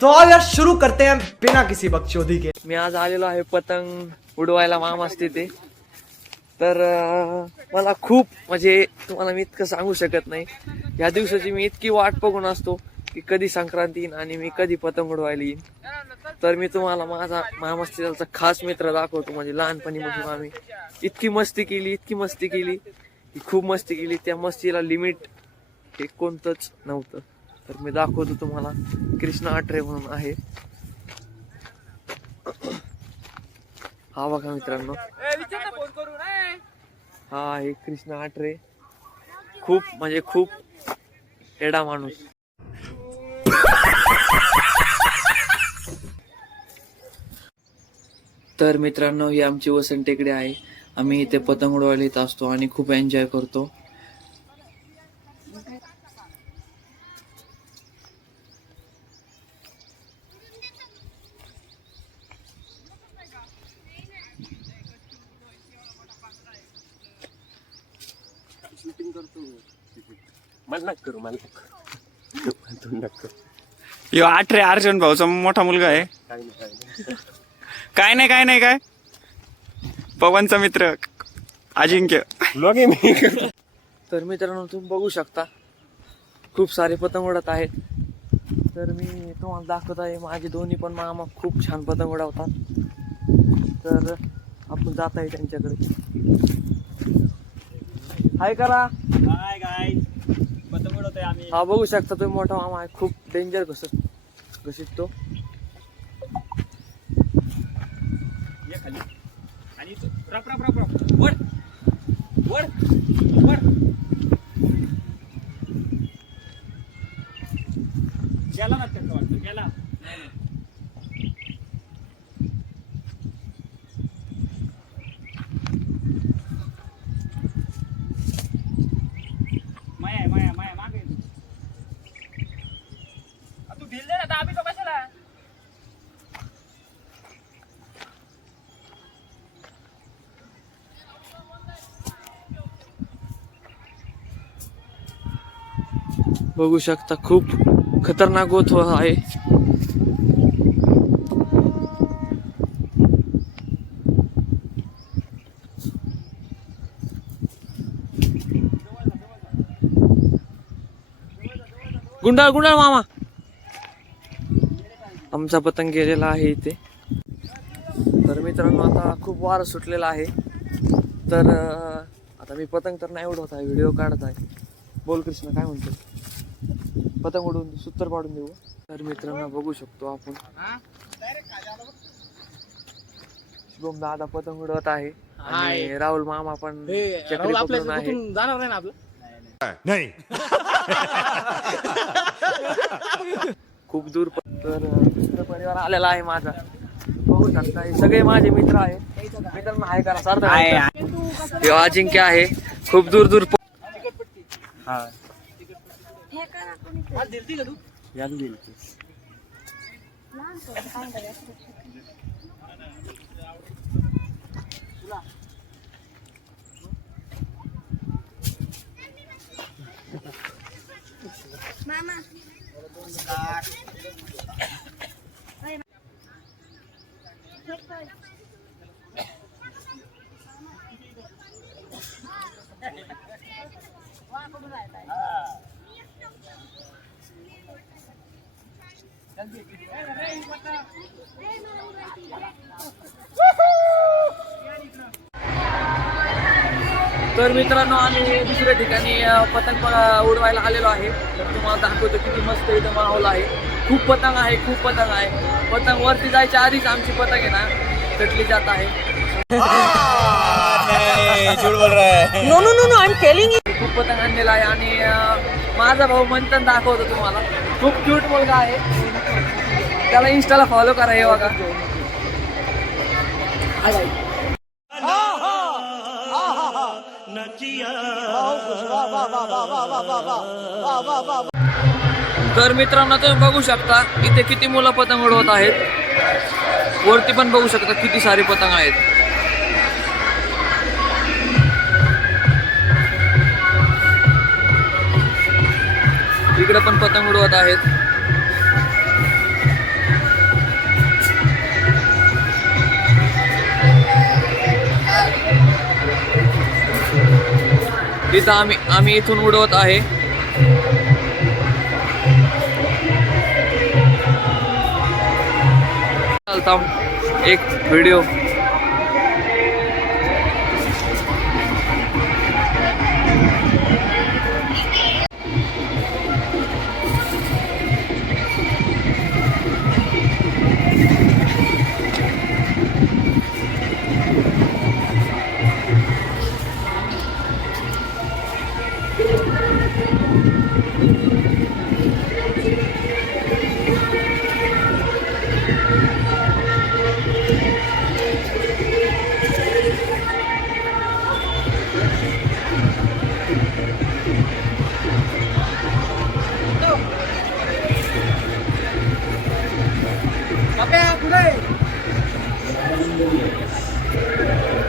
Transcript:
तो अब यार शुरू करते हैं बिना किसी बकचोदी के। मी आज आलेलो आहे पतंग उडवायला मामाच तिथे. तर मला खूप म्हणजे तुम्हाला मी इतकं सांगू शकत नाही. या दिवसाची मी इतकी वाट बघून असतो की कधी संक्रांती येईन आणि मी कधी पतंग उडवायला येईन. तर मी तुम्हाला माझा मामाचा खास मित्र दाखवतो. म्हणजे लहानपणीपासून आम्ही इतकी मस्ती केली की खूप मस्ती केली. त्या मस्तीला लिमिट हे कोणतंच नव्हतं. तर मी दाखवतो तुम्हाला. कृष्णा आठरे म्हणून आहे, हा बघा मित्रांनो, हा आहे कृष्णा आठरे. खूप म्हणजे खूप एडा माणूस. तर मित्रांनो, ही आमची वसंत टेकडी आहे. आम्ही इथे पतंग उडवायला येत असतो आणि खूप एन्जॉय करतो. यो आठरे अर्जुन भाऊचा मोठा मुलगा आहे. काय नाही पवनचा मित्र अजिंक्य. तर मित्रांनो, तुम्ही बघू शकता खूप सारे पतंग उडत आहेत. तर मी तुम्हाला दाखवत आहे, माझे दोन्ही पण मामा खूप छान पतंग उडवतात. तर आपण जात आहे त्यांच्याकडे. हाय करा. पतंग उडवतोय आम्ही. हा बघू शकता तुम्ही, मोठा मामा आहे. खूप डेंजर घसत तो. खाली आणि रप रप रप रप वर वर वर गेला ना त्याचं वाटतं. गेला माया मागे तू ढील दे ना. दाबी तो कशाला. बघू शकता खूप खतरनाक गोठ आहे. गुंडाळ मामा. आमचा पतंग गेलेला आहे इथे. तर मित्रांनो, आता खूप वारं सुटलेला आहे. तर आता मी पतंग तर नाही उडवत आहे, व्हिडिओ काढत आहे. बोल कृष्ण, काय म्हणतो? पतंग उडवून सूत्र पाडून देऊ. तर मित्रांनो, बघू शकतो आपण शुभम दादा पतंग उडवत आहे आणि राहुल मामा पण चक्री पकडून आहे. जाणार नाही ना आपलं. नाही. खूप दूर. तर मित्र परिवार आलेला आहे माझा. बघू शकता, हे सगळे माझे मित्र आहे. मित्रांनो आहे करा सार्थ. हे अजिंक्य आहे. खूप दूर मामा तर मित्रांनो, आम्ही दुसऱ्या ठिकाणी पतंग उडवायला आलेलो आहे. तर तुम्हाला दाखवतो किती मस्त इथं माहोल आहे. खूप पतंग आहे. पतंग वरती जायच्या आधीच आमची पतंग आहे ना कटली जात आहे. No, I am telling you. खूप पतंग आणलेला आहे आणि माझा भाऊ मंथन दाखवतो तुम्हाला. खूप क्यूट मुलगा आहे. त्याला इंस्टाला फॉलो करा. हे बघा. तर मित्रांनो, तुम्ही बघू शकता इथे किती मुलं पतंग उडवत आहेत. वरती पण बघू शकता किती सारे पतंग आहेत. इकडे पण पतंग उडवत आहेत. इथं आम्ही इथून उडवत आहे. चालता एक व्हिडिओ. पुढे